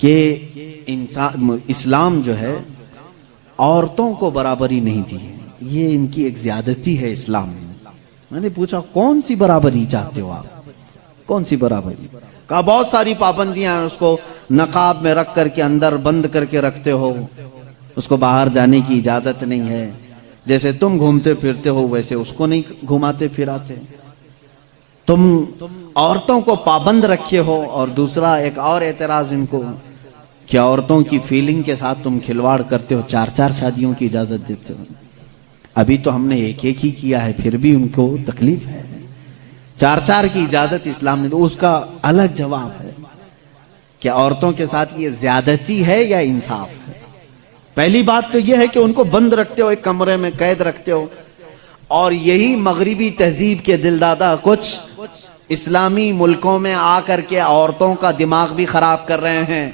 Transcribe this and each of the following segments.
کہ انسان اسلام جو ہے عورتوں کو برابری نہیں دی ہے، یہ ان کی ایک زیادتی ہے اسلام میں نے پوچھا کون سی برابری چاہتے ہو آپ؟ کون سی برابری؟ کہا بہت ساری پابندیاں ہیں، اس کو نقاب میں رکھ کر کے اندر بند کر کے رکھتے ہو، اس کو باہر جانے کی اجازت نہیں ہے، جیسے تم گھومتے پھرتے ہو ویسے اس کو نہیں گھماتے پھراتے، تم عورتوں کو پابند رکھے ہو۔ اور دوسرا ایک اور اعتراض ان کو کہ عورتوں کی فیلنگ کے ساتھ تم کھلواڑ کرتے ہو، چار چار شادیوں کی اجازت دیتے ہو۔ ابھی تو ہم نے ایک ایک ہی کیا ہے پھر بھی ان کو تکلیف ہے، چار چار کی اجازت اسلام نے، اس کا الگ جواب ہے کہ عورتوں کے ساتھ یہ زیادتی ہے یا انصاف ہے۔ پہلی بات تو یہ ہے کہ ان کو بند رکھتے ہو، ایک کمرے میں قید رکھتے ہو، اور یہی مغربی تہذیب کے دلدادہ کچھ اسلامی ملکوں میں آ کر کے عورتوں کا دماغ بھی خراب کر رہے ہیں،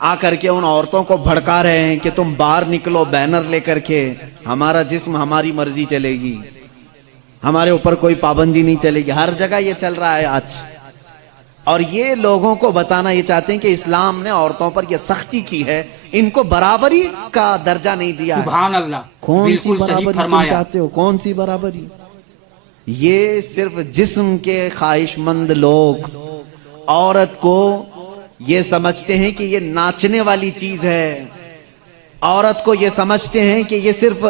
آ کر کے ان عورتوں کو بھڑکا رہے ہیں کہ تم باہر نکلو بینر لے کر کے، ہمارا جسم ہماری مرضی چلے گی، ہمارے اوپر کوئی پابندی نہیں چلے گی۔ ہر جگہ یہ چل رہا ہے آج، اور یہ لوگوں کو بتانا یہ چاہتے ہیں کہ اسلام نے عورتوں پر یہ سختی کی ہے، ان کو برابری کا درجہ نہیں دیا ہے۔ سبحان اللہ، کون سی بالکل صحیح برابری تم فرمایا۔ چاہتے ہو؟ کون سی برابری؟ یہ صرف جسم کے خواہش مند لوگ عورت کو یہ سمجھتے ہیں کہ یہ ناچنے والی چیز ہے، عورت کو یہ سمجھتے ہیں کہ یہ صرف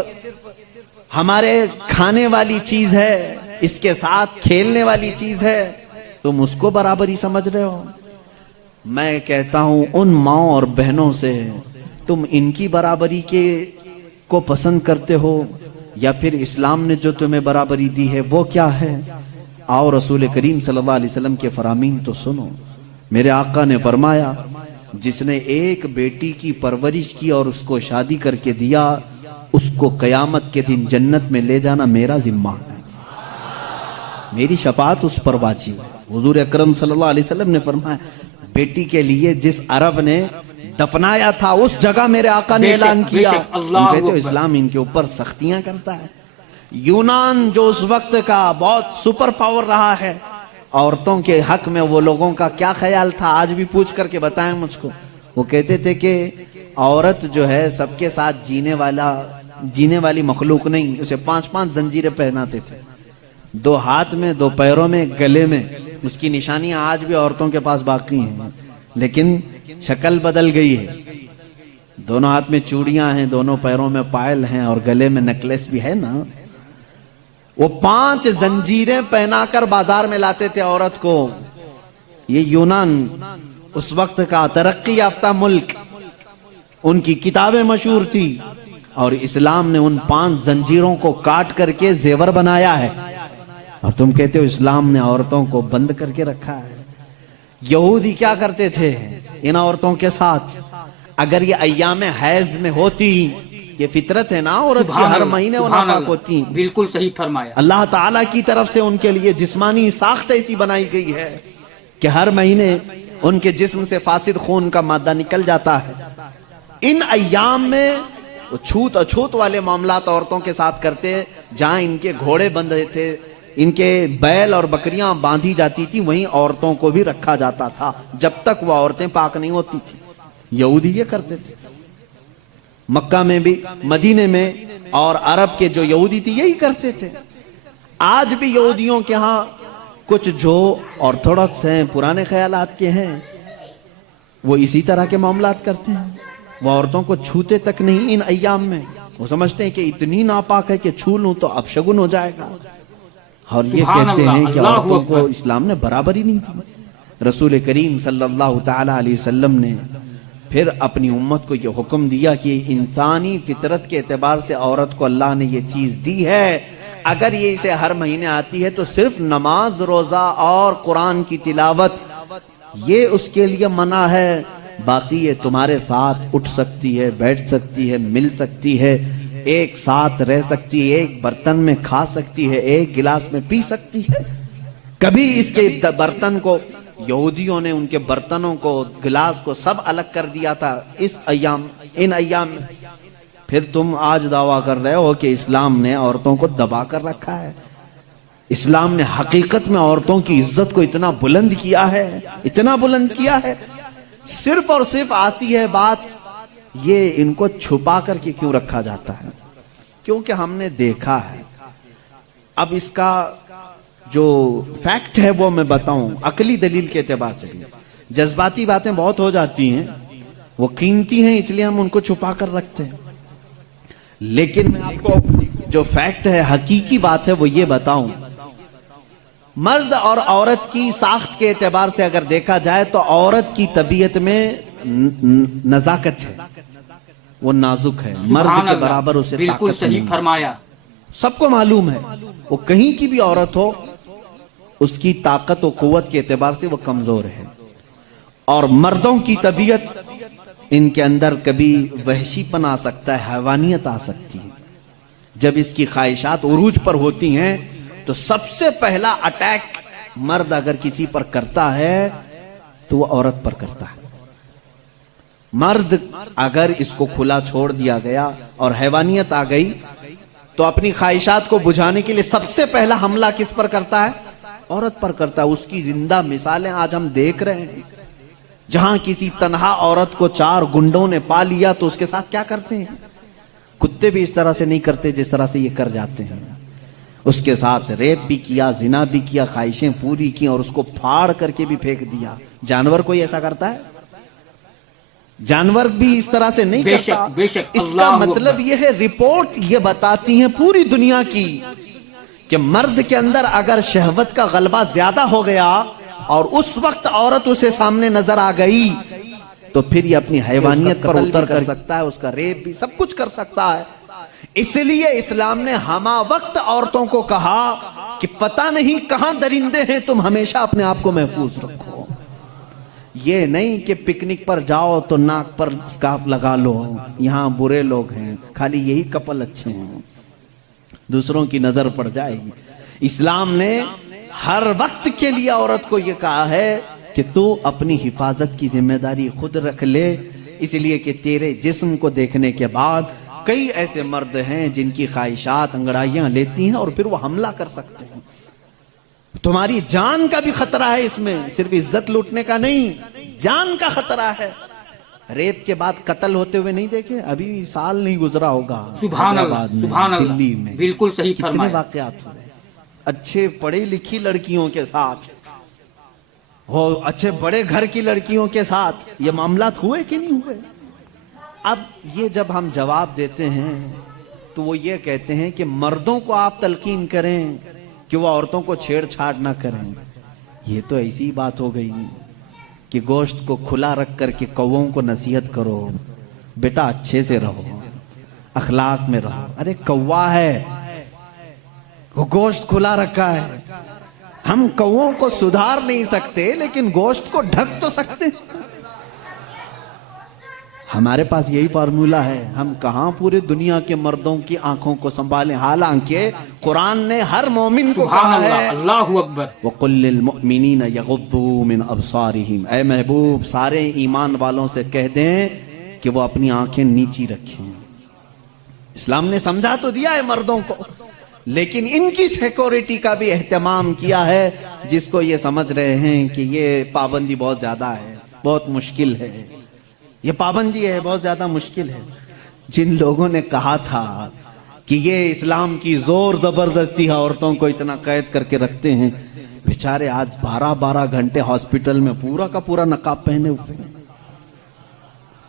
ہمارے کھانے والی چیز ہے، اس کے ساتھ کھیلنے والی چیز ہے، تم اس کو برابری سمجھ رہے ہو۔ میں کہتا ہوں ان ماؤں اور بہنوں سے، تم ان کی برابری کو پسند کرتے ہو یا پھر اسلام نے جو تمہیں برابری دی ہے وہ کیا ہے؟ آؤ رسول کریم صلی اللہ علیہ وسلم کے فرامین تو سنو۔ میرے آقا نے فرمایا جس نے ایک بیٹی کی پرورش کی اور اس کو شادی کر کے دیا، اس کو قیامت کے دن جنت میں لے جانا میرا ذمہ ہے، میری شفاعت اس پر واجب ہے۔ حضور اکرم صلی اللہ علیہ وسلم نے فرمایا بیٹی کے لیے جس عرب نے دفنایا تھا اس جگہ میرے آقا نے اعلان کیا۔ ہم کہتے ہیں اسلام ان کے اوپر سختیاں کرتا ہے۔ یونان جو اس وقت کا بہت سپر پاور رہا ہے، عورتوں کے حق میں وہ لوگوں کا کیا خیال تھا آج بھی پوچھ کر کے بتائیں مجھ کو۔ وہ کہتے تھے کہ عورت جو ہے سب کے ساتھ جینے والی مخلوق نہیں، اسے 5 زنجیریں پہناتے تھے، 2 ہاتھ میں، 2 پیروں میں، گلے میں۔ اس کی نشانیاں آج بھی عورتوں کے پاس باقی ہیں، لیکن شکل بدل گئی ہے۔ دونوں ہاتھ میں چوڑیاں ہیں، دونوں پیروں میں پائل ہیں، اور گلے میں نیکلیس بھی ہے نا۔ وہ 5 زنجیریں پہنا کر بازار میں لاتے تھے عورت کو۔ یہ یونان اس وقت کا ترقی یافتہ ملک، ان کی کتابیں مشہور تھی، اور اسلام نے ان 5 زنجیروں کو کاٹ کر کے زیور بنایا ہے، اور تم کہتے ہو اسلام نے عورتوں کو بند کر کے رکھا ہے۔ یہودی کیا کرتے تھے ان عورتوں کے ساتھ؟ اگر یہ ایام حیض میں ہوتی، یہ فطرت ہے نا عورت کی، ہر مہینے وہ ناپاک ہوتی، بالکل صحیح فرمایا۔ اللہ تعالیٰ کی طرف سے ان کے لیے جسمانی ساخت ایسی بنائی گئی ہے کہ ہر مہینے ان کے جسم سے فاسد خون کا مادہ نکل جاتا ہے۔ ان ایام میں وہ چھوت اچھوت والے معاملات عورتوں کے ساتھ کرتے، جہاں ان کے گھوڑے بندھے تھے، ان کے بیل اور بکریاں باندھی جاتی تھی، وہیں عورتوں کو بھی رکھا جاتا تھا جب تک وہ عورتیں پاک نہیں ہوتی تھی۔ یہودی یہ کرتے تھے مکہ میں بھی، مدینے میں، اور عرب کے جو یہودی تھی یہی کرتے تھے۔ آج بھی یہودیوں کے ہاں کچھ جو آرتھوڈکس ہیں، پرانے خیالات کے ہیں، وہ اسی طرح کے معاملات کرتے ہیں۔ وہ عورتوں کو چھوتے تک نہیں ان ایام میں، وہ سمجھتے ہیں کہ اتنی ناپاک ہے کہ چھو لوں تو اپشگن ہو جائے گا، اور یہ کہتے ہیں کہ عورتوں کو اسلام نے برابری نہیں دی۔ رسول کریم صلی اللہ تعالی علیہ وسلم نے پھر اپنی امت کو یہ حکم دیا کہ انسانی فطرت کے اعتبار سے عورت کو اللہ نے یہ چیز دی ہے، اگر یہ اسے ہر مہینے آتی ہے تو صرف نماز، روزہ اور قرآن کی تلاوت یہ اس کے لیے منع ہے، باقی یہ تمہارے ساتھ اٹھ سکتی ہے، بیٹھ سکتی ہے، مل سکتی ہے، ایک ساتھ رہ سکتی ہے، ایک برتن میں کھا سکتی ہے، ایک گلاس میں پی سکتی ہے۔ کبھی اس کے برتن کو یہودیوں نے ان کے برتنوں کو، گلاس کو سب الگ کر دیا تھا ان ایام میں۔ پھر تم آج دعویٰ کر رہے ہو کہ اسلام نے عورتوں کو دبا کر رکھا ہے۔ اسلام نے حقیقت میں عورتوں کی عزت کو اتنا بلند کیا ہے، اتنا بلند کیا ہے۔ صرف اور صرف آتی ہے بات یہ ان کو چھپا کر کے کیوں رکھا جاتا ہے، کیونکہ ہم نے دیکھا ہے۔ اب اس کا جو فیکٹ ہے وہ میں بتاؤں، عقلی دلیل کے اعتبار سے بھی جذباتی باتیں بہت ہو جاتی ہیں، وہ قیمتی ہیں اس لیے ہم ان کو چھپا کر رکھتے ہیں، لیکن میں آپ کو جو فیکٹ ہے، حقیقی بات ہے، وہ یہ بتاؤں۔ مرد اور عورت کی ساخت کے اعتبار سے اگر دیکھا جائے تو عورت کی طبیعت میں نزاکت ہے، وہ نازک ہے، مرد کے برابر اسے بالکل طاقت نہیں صحیح فرمایا۔ سب کو معلوم ہے، وہ کہیں کی بھی عورت ہو اس کی طاقت و قوت کے اعتبار سے وہ کمزور ہے۔ اور مردوں کی طبیعت، ان کے اندر کبھی وحشی پن آ سکتا ہے، حیوانیت آ سکتی ہے۔ جب اس کی خواہشات عروج پر ہوتی ہیں تو سب سے پہلا اٹیک مرد اگر کسی پر کرتا ہے تو وہ عورت پر کرتا ہے۔ مرد اگر اس کو کھلا چھوڑ دیا گیا اور حیوانیت آ گئی تو اپنی خواہشات کو بجھانے کے لیے سب سے پہلا حملہ کس پر کرتا ہے؟ عورت پر کرتا ہے۔ اس کی زندہ مثالیں آج ہم دیکھ رہے ہیں۔ جہاں کسی تنہا عورت کو 4 گنڈوں نے پا لیا تو اس کے ساتھ کیا کرتے ہیں؟ کتے بھی اس طرح سے نہیں کرتے جس طرح سے یہ کر جاتے ہیں۔ اس کے ساتھ ریپ بھی کیا، زنا بھی کیا، خواہشیں پوری کی اور اس کو پھاڑ کر کے بھی پھینک دیا۔ جانور کوئی ایسا کرتا ہے؟ جانور بھی اس طرح سے نہیں کرتا۔ بے شک اس کا مطلب یہ ہے، رپورٹ یہ بتاتی ہیں پوری دنیا کی کہ مرد کے اندر اگر شہوت کا غلبہ زیادہ ہو گیا اور اس وقت عورت اسے سامنے نظر آ گئی تو پھر یہ اپنی حیوانیت پر اتر کر سکتا ہے، اس کا ریپ بھی سب کچھ کر سکتا ہے۔ اس لیے اسلام نے ہمہ وقت عورتوں کو کہا کہ پتہ نہیں کہاں درندے ہیں، تم ہمیشہ اپنے آپ کو محفوظ رکھو۔ یہ نہیں کہ پکنک پر جاؤ تو ناک پر اسکارف لگا لو، یہاں برے لوگ ہیں، خالی یہی کپل اچھے ہیں، دوسروں کی نظر پڑ جائے گی۔ اسلام نے ہر وقت کے لیے عورت کو یہ کہا ہے کہ تو اپنی حفاظت کی ذمہ داری خود رکھ لے، اس لیے کہ تیرے جسم کو دیکھنے کے بعد کئی ایسے مرد ہیں جن کی خواہشات انگڑائیاں لیتی ہیں اور پھر وہ حملہ کر سکتے ہیں۔ تمہاری جان کا بھی خطرہ ہے اس میں، صرف عزت لوٹنے کا نہیں، جان کا خطرہ ہے۔ ریپ کے بعد قتل ہوتے ہوئے نہیں دیکھے؟ ابھی سال نہیں گزرا ہوگا سبحان اللہ، سبحان اللہ، دلی میں بالکل صحیح کتنے فرمایا۔ واقعات ہوئے اچھے پڑھی لکھی لڑکیوں کے ساتھ، ہو اچھے بڑے گھر کی لڑکیوں کے ساتھ، یہ معاملات ہوئے کہ نہیں ہوئے؟ اب یہ جب ہم جواب دیتے ہیں تو وہ یہ کہتے ہیں کہ مردوں کو آپ تلقین کریں کہ وہ عورتوں کو چھیڑ چھاڑ نہ کریں۔ یہ تو ایسی بات ہو گئی کہ گوشت کو کھلا رکھ کر کے کووں کو نصیحت کرو، بیٹا اچھے سے رہو، اخلاق میں رہو۔ ارے کوا ہے، وہ گوشت کھلا رکھا ہے، ہم کووں کو سدھار نہیں سکتے لیکن گوشت کو ڈھک تو سکتے ہیں۔ ہمارے پاس یہی فارمولا ہے، ہم کہاں پورے دنیا کے مردوں کی آنکھوں کو سنبھالیں، حالانکہ قرآن نے ہر مومن کو کہا ہے اللہ اکبر، وَقُلْ لِلْمُؤْمِنِينَ يَغُضُّوا مِنْ أَبْصَارِهِمْ، اے محبوب سارے ایمان والوں سے کہہ دیں کہ وہ اپنی آنکھیں نیچی رکھیں۔ اسلام نے سمجھا تو دیا ہے مردوں کو، لیکن ان کی سیکورٹی کا بھی اہتمام کیا ہے، جس کو یہ سمجھ رہے ہیں کہ یہ پابندی بہت زیادہ ہے، بہت مشکل ہے، یہ پابندی ہے بہت زیادہ مشکل ہے۔ جن لوگوں نے کہا تھا کہ یہ اسلام کی زور زبردستی ہے، عورتوں کو اتنا قید کر کے رکھتے ہیں، بیچارے آج 12 گھنٹے ہاسپٹل میں پورا کا پورا نقاب پہنے ہوئے ہیں،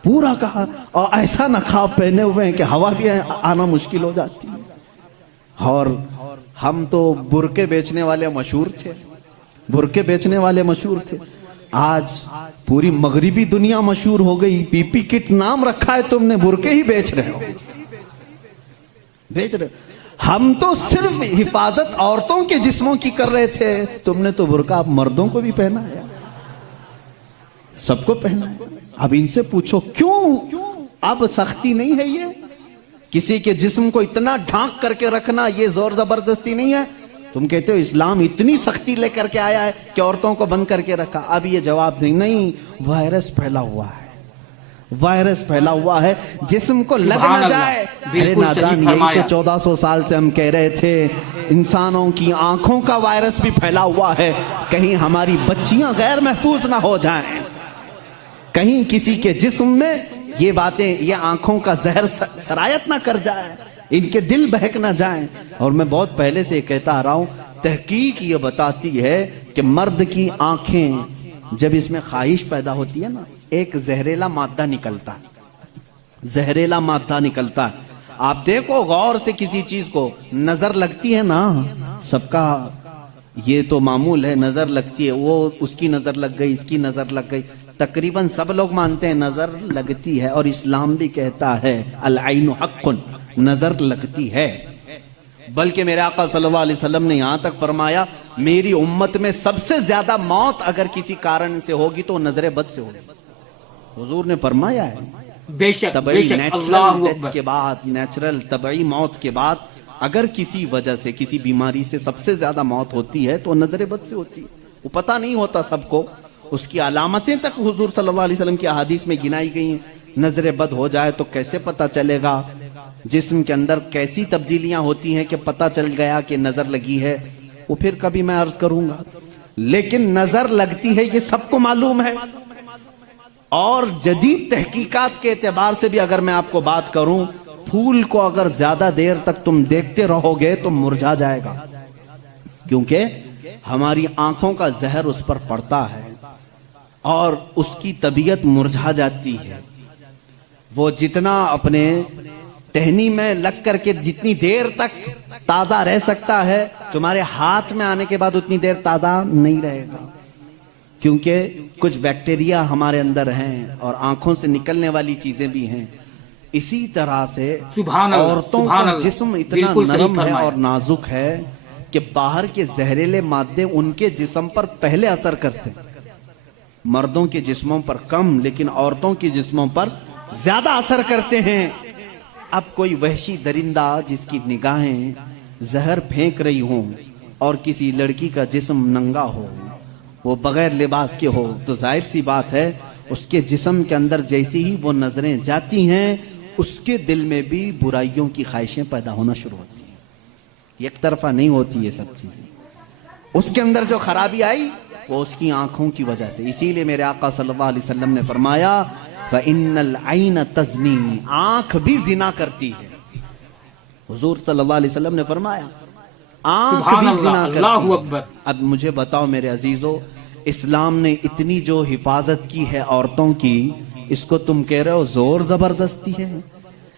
پورا کا، اور ایسا نقاب پہنے ہوئے ہیں کہ ہوا بھی آنا مشکل ہو جاتی ہے۔ اور ہم تو برقعے بیچنے والے مشہور تھے، برقعے بیچنے والے مشہور تھے، آج پوری مغربی دنیا مشہور ہو گئی۔ پی پی کٹ نام رکھا ہے تم نے، برقعے ہی بیچ رہے ہو، بیچ رہے۔ ہم تو صرف حفاظت عورتوں کے جسموں کی کر رہے تھے، تم نے تو برقعہ مردوں کو بھی پہنا ہے۔ سب کو پہنا ہے. اب ان سے پوچھو کیوں اب سختی نہیں ہے؟ یہ کسی کے جسم کو اتنا ڈھانک کر کے رکھنا یہ زور زبردستی نہیں ہے؟ تم کہتے ہو اسلام اتنی سختی لے کر کے آیا ہے کہ عورتوں کو بند کر کے رکھا. اب یہ جواب دیں نہیں، وائرس پھیلا ہوا ہے، وائرس پھیلا ہوا ہے، جسم کو لگ نہ جائے. بالکل صحیح فرمایا. 1400 سال سے ہم کہہ رہے تھے انسانوں کی آنکھوں کا وائرس بھی پھیلا ہوا ہے، کہیں ہماری بچیاں غیر محفوظ نہ ہو جائیں، کہیں کسی کے جسم میں یہ باتیں، یہ آنکھوں کا زہر سرایت نہ کر جائے، ان کے دل بہک نہ جائیں. اور میں بہت پہلے سے کہتا آ رہا ہوں، تحقیق یہ بتاتی ہے کہ مرد کی آنکھیں جب اس میں خواہش پیدا ہوتی ہے نا، ایک زہریلا مادہ نکلتا ہے، زہریلا مادہ نکلتا ہے. آپ دیکھو غور سے کسی چیز کو، نظر لگتی ہے نا، سب کا یہ تو معمول ہے، نظر لگتی ہے، وہ اس کی نظر لگ گئی، اس کی نظر لگ گئی، تقریباً سب لوگ مانتے ہیں نظر لگتی ہے. اور اسلام بھی کہتا ہے العین حق، نظر لگتی ہے. بلکہ میرے آقا صلی اللہ علیہ وسلم نے یہاں تک فرمایا میری امت میں سب سے زیادہ موت اگر کسی کارن سے ہوگی تو نظر بد سے ہوگی. حضور نے فرمایا ہے بے شک طبعی اللہ نیچرل اکبر. کے بعد، نیچرل طبعی موت کے بعد اگر کسی وجہ سے، کسی بیماری سے سب سے زیادہ موت ہوتی ہے تو نظر بد سے ہوتی ہے. وہ پتہ نہیں ہوتا سب کو، اس کی علامتیں تک حضور صلی اللہ علیہ وسلم کی احادیث میں گنائی گئی ہیں. نظر بد ہو جائے تو کیسے پتہ چلے گا؟ جسم کے اندر کیسی تبدیلیاں ہوتی ہیں کہ پتہ چل گیا کہ نظر لگی ہے، وہ پھر کبھی میں عرض کروں گا. لیکن نظر لگتی ہے یہ سب کو معلوم ہے. اور جدید تحقیقات کے اعتبار سے بھی اگر میں آپ کو بات کروں، پھول کو اگر زیادہ دیر تک تم دیکھتے رہو گے تو مرجھا جائے گا، کیونکہ ہماری آنکھوں کا زہر اس پر پڑتا ہے اور اس کی طبیعت مرجھا جاتی ہے. وہ جتنا اپنے ٹہنی میں لگ کر کے جتنی دیر تک تازہ رہ سکتا ہے، تمہارے ہاتھ میں آنے کے بعد اتنی دیر تازہ نہیں رہے گا، کیونکہ کچھ بیکٹیریا ہمارے اندر ہیں اور آنکھوں سے نکلنے والی چیزیں بھی ہیں. اسی طرح سے عورتوں کا جسم اتنا نرم ہے اور نازک ہے کہ باہر کے زہریلے مادے ان کے جسم پر پہلے اثر کرتے ہیں. مردوں کے جسموں پر کم، لیکن عورتوں کے جسموں پر زیادہ اثر کرتے ہیں. اب کوئی وحشی درندہ جس کی نگاہیں زہر پھینک رہی ہوں اور کسی لڑکی کا جسم ننگا ہو، وہ بغیر لباس کے ہو، تو ظاہر سی بات ہے اس کے جسم کے اندر جیسی ہی وہ نظریں جاتی ہیں، اس کے دل میں بھی برائیوں کی خواہشیں پیدا ہونا شروع ہوتی ہیں. ایک طرفہ نہیں ہوتی یہ سب چیزیں. اس کے اندر جو خرابی آئی وہ اس کی آنکھوں کی وجہ سے. اسی لیے میرے آقا صلی اللہ علیہ وسلم نے فرمایا فَإِنَّ الْعَيْنَ تَزْنِي، آنکھ بھی زنا کرتی ہے. حضور صلی اللہ علیہ وسلم نے فرمایا آنکھ بھی زنا کرتی ہے. اللہ اکبر. اب مجھے بتاؤ میرے عزیزو، اسلام نے اتنی جو حفاظت کی ہے عورتوں کی، اس کو تم کہہ رہے ہو زور زبردستی ہے؟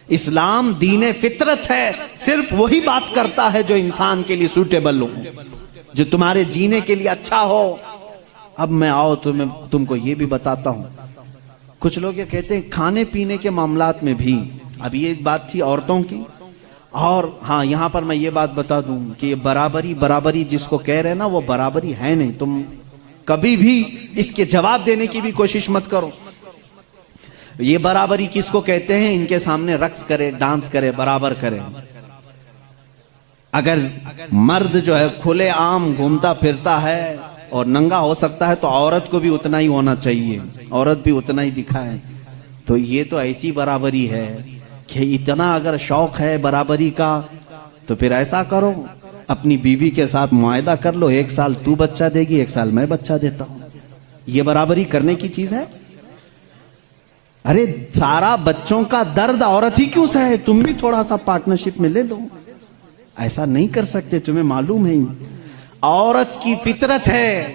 اسلام دین فطرت ہے، صرف وہی بات کرتا ہے جو انسان کے لیے سوٹیبل ہو، جو تمہارے جینے کے لیے اچھا ہو. اب میں آؤ تم کو یہ بھی بتاتا ہوں. کچھ لوگ یہ کہتے ہیں کھانے پینے کے معاملات میں بھی، اب یہ بات تھی عورتوں کی. اور ہاں یہاں پر میں یہ بات بتا دوں کہ یہ برابری جس کو کہہ رہے ہیں نا، وہ برابری ہے نہیں. تم کبھی بھی اس کے جواب دینے کی بھی کوشش مت کرو. یہ برابری کس کو کہتے ہیں؟ ان کے سامنے رقص کرے، ڈانس کرے، برابر کرے. اگر مرد جو ہے کھلے عام گھومتا پھرتا ہے اور ننگا ہو سکتا ہے تو عورت کو بھی اتنا ہی ہونا چاہیے، عورت بھی اتنا ہی دکھائے. تو یہ تو ایسی برابری ہے کہ اتنا اگر شوق ہے برابری کا تو پھر ایسا کرو، اپنی بیوی کے ساتھ معاہدہ کر لو، 1 سال تو بچہ دے گی، 1 سال میں بچہ دیتا ہوں. یہ برابری کرنے کی چیز ہے؟ ارے سارا بچوں کا درد عورت ہی کیوں سہے؟ تم بھی تھوڑا سا پارٹنرشپ میں لے لو. ایسا نہیں کر سکتے، تمہیں معلوم ہے عورت کی فطرت ہے.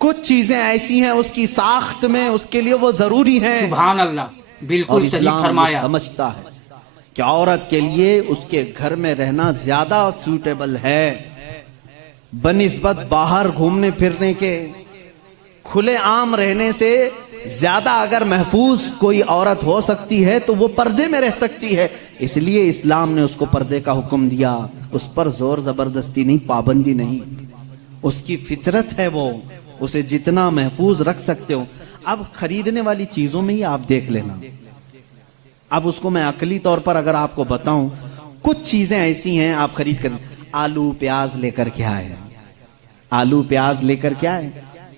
کچھ چیزیں ایسی ہیں اس کی ساخت میں، اس کے لیے وہ ضروری ہیں. سبحان اللہ، بالکل صحیح فرمایا. سمجھتا ہے کہ عورت کے لیے اس کے گھر میں رہنا زیادہ سوٹیبل ہے بنسبت باہر گھومنے پھرنے کے. کھلے عام رہنے سے زیادہ اگر محفوظ کوئی عورت ہو سکتی ہے تو وہ پردے میں رہ سکتی ہے. اس لیے اسلام نے اس کو پردے کا حکم دیا. اس پر زور زبردستی نہیں، پابندی نہیں، اس کی فطرت ہے وہ. اسے جتنا محفوظ رکھ سکتے ہو. اب خریدنے والی چیزوں میں ہی آپ دیکھ لینا. اب اس کو میں عقلی طور پر اگر آپ کو بتاؤں, کچھ چیزیں ایسی ہیں آپ خرید کر, آلو پیاز لے کر کے آئے, آلو پیاز لے کر کے آئے,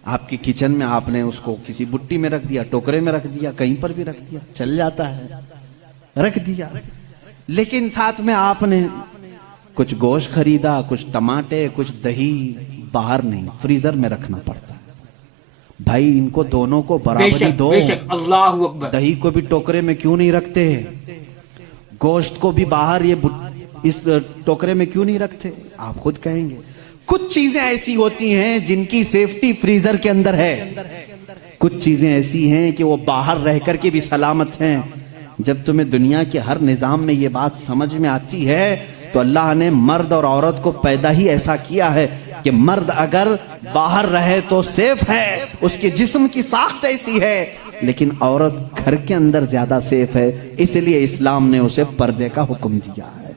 آپ کی کچن میں آپ نے اس کو کسی بٹی میں رکھ دیا, ٹوکرے میں رکھ دیا, کہیں پر بھی رکھ دیا, چل جاتا ہے, رکھ دیا. لیکن ساتھ میں آپ نے کچھ گوشت خریدا, کچھ ٹماٹے, کچھ دہی, باہر نہیں, فریزر میں رکھنا پڑتا ہے. بھائی ان کو دونوں کو برابری دو. بے شک, اللہ اکبر. دہی کو بھی ٹوکرے میں کیوں نہیں رکھتے, گوشت کو بھی باہر یہ اس ٹوکرے میں کیوں نہیں رکھتے؟ آپ خود کہیں گے. کچھ چیزیں ایسی ہوتی ہیں جن کی سیفٹی فریزر کے اندر ہے, کچھ چیزیں ایسی ہیں کہ وہ باہر رہ کر کے بھی سلامت ہیں. جب تمہیں دنیا کے ہر نظام میں یہ بات سمجھ میں آتی ہے تو اللہ نے مرد اور عورت کو پیدا ہی ایسا کیا ہے کہ مرد اگر باہر رہے تو سیف ہے, اس کے جسم کی ساخت ایسی ہے, لیکن عورت گھر کے اندر زیادہ سیف ہے. اس لیے اسلام نے اسے پردے کا حکم دیا ہے.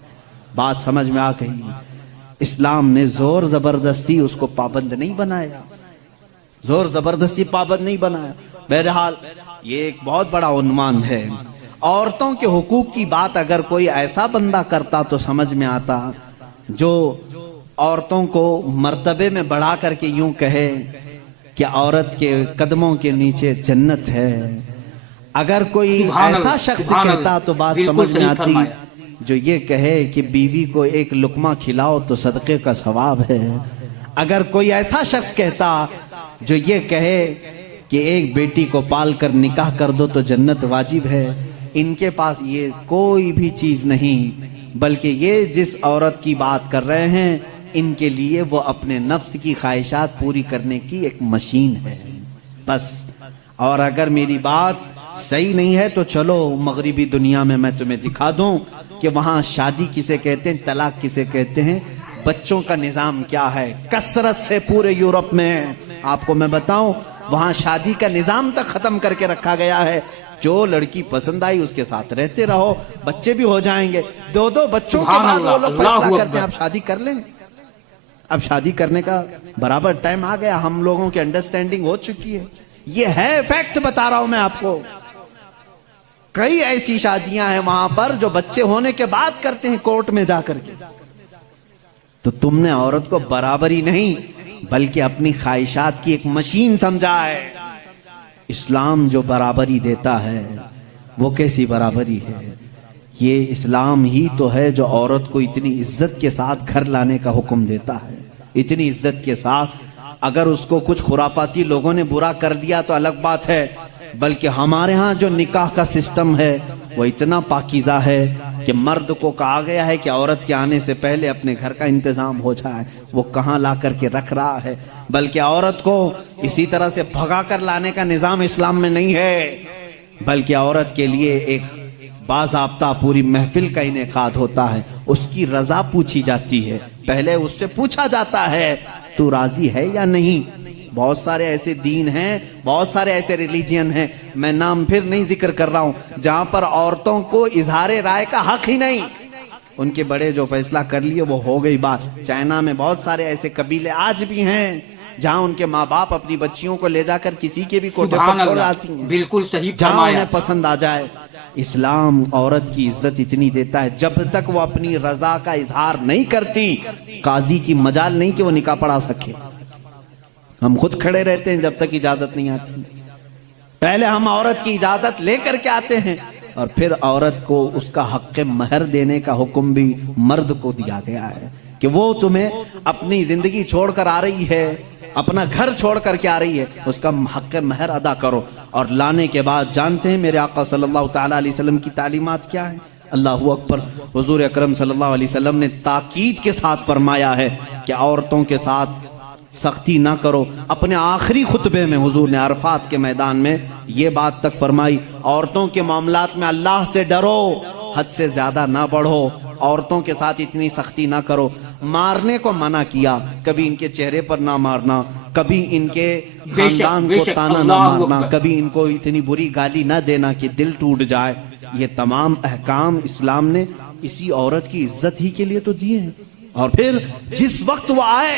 بات سمجھ میں آ گئی؟ اسلام نے زور زبردستی اس کو پابند نہیں بنایا, زور زبردستی پابند نہیں بنایا. بہرحال یہ ایک بہت بڑا عنوان ہے. عورتوں کے حقوق کی بات اگر کوئی ایسا بندہ کرتا تو سمجھ میں آتا جو عورتوں کو مرتبے میں بڑھا کر کے یوں کہے کہ عورت کے قدموں کے نیچے جنت ہے. اگر کوئی ایسا شخص کہتا تو بات سمجھ میں آتی, جو یہ کہے کہ بیوی کو ایک لقمہ کھلاؤ تو صدقے کا ثواب ہے. اگر کوئی ایسا شخص کہتا جو یہ کہے کہ ایک بیٹی کو پال کر نکاح کر دو تو جنت واجب ہے, ان کے پاس یہ کوئی بھی چیز نہیں, بلکہ یہ جس عورت کی بات کر رہے ہیں ان کے لیے وہ اپنے نفس کی خواہشات پوری کرنے کی ایک مشین ہے بس. اور اگر میری بات صحیح نہیں ہے تو چلو مغربی دنیا میں تمہیں دکھا دوں کہ وہاں شادی کسے کہتے ہیں, طلاق کسے کہتے ہیں, بچوں کا نظام کیا ہے. کثرت سے پورے یورپ میں آپ کو میں بتاؤں, وہاں شادی کا نظام تک ختم کر کے رکھا گیا ہے. جو لڑکی پسند آئی اس کے ساتھ رہتے رہو, بچے بھی ہو جائیں گے. 2 بچوں کے بعد وہ لوگ فیصلہ کرتے ہیں آپ شادی کر لیں. اب شادی کرنے کا برابر ٹائم آ گیا, ہم لوگوں کی انڈرسٹینڈنگ ہو چکی ہے. یہ ہے فیکٹ بتا رہا ہوں میں آپ کو. کئی ایسی شادیاں ہیں وہاں پر جو بچے ہونے کے بعد کرتے ہیں کورٹ میں جا کر کے. تو تم نے عورت کو برابری نہیں بلکہ اپنی خواہشات کی ایک مشین سمجھا ہے. اسلام جو برابری دیتا ہے وہ کیسی برابری ہے؟ یہ اسلام ہی تو ہے جو عورت کو اتنی عزت کے ساتھ گھر لانے کا حکم دیتا ہے, اتنی عزت کے ساتھ. اگر اس کو کچھ خرافاتی لوگوں نے برا کر دیا تو الگ بات ہے, بلکہ ہمارے ہاں جو نکاح کا سسٹم ہے وہ اتنا پاکیزہ ہے کہ مرد کو کہا گیا ہے کہ عورت کے آنے سے پہلے اپنے گھر کا انتظام ہو جائے. وہ کہاں لا کر کے رکھ رہا ہے, بلکہ عورت کو اسی طرح سے بھگا کر لانے کا نظام اسلام میں نہیں ہے, بلکہ عورت کے لیے ایک باضابطہ پوری محفل کا انعقاد ہوتا ہے. اس کی رضا پوچھی جاتی ہے, پہلے اس سے پوچھا جاتا ہے تو راضی ہے یا نہیں. بہت سارے ایسے دین ہیں, بہت سارے ایسے ریلیجین ہیں, میں نام پھر نہیں ذکر کر رہا ہوں, جہاں پر عورتوں کو اظہار رائے کا حق ہی نہیں. ان کے بڑے جو فیصلہ کر لیے وہ ہو گئی بات. چائنا میں بہت سارے ایسے قبیلے آج بھی ہیں جہاں ان کے ماں باپ اپنی بچیوں کو لے جا کر کسی کے بھی کوٹے پر چھوڑ آتی ہیں, بالکل صحیح جہاں فرمایا, انہیں پسند آ جائے. اسلام عورت کی عزت اتنی دیتا ہے, جب تک وہ اپنی رضا کا اظہار نہیں کرتی قاضی کی مجال نہیں کہ وہ نکاح پڑھا سکے. ہم خود کھڑے رہتے ہیں جب تک اجازت نہیں آتی. پہلے ہم عورت کی اجازت لے کر کے آتے ہیں, اور پھر عورت کو اس کا حق مہر دینے کا حکم بھی مرد کو دیا گیا ہے کہ وہ تمہیں اپنی زندگی چھوڑ کر آ رہی ہے, اپنا گھر چھوڑ کر کے آ رہی ہے, اس کا حق مہر ادا کرو. اور لانے کے بعد جانتے ہیں میرے آقا صلی اللہ تعالی علیہ وسلم کی تعلیمات کیا ہیں؟ اللہ اکبر. حضور اکرم صلی اللہ علیہ وسلم نے تاکید کے ساتھ فرمایا ہے کہ عورتوں کے ساتھ سختی نہ کرو. اپنے آخری خطبے میں حضور نے عرفات کے میدان میں یہ بات تک فرمائی, عورتوں کے معاملات میں اللہ سے ڈرو, حد سے زیادہ نہ بڑھو, عورتوں کے ساتھ اتنی سختی نہ کرو. مارنے کو منع کیا, کبھی ان کے چہرے پر نہ مارنا, کبھی ان کے خاندان کو تانا نہ مارنا, کبھی ان کو اتنی بری گالی نہ دینا کہ دل ٹوٹ جائے. یہ تمام احکام اسلام نے اسی عورت کی عزت ہی کے لیے تو دیے ہیں. اور پھر جس وقت وہ آئے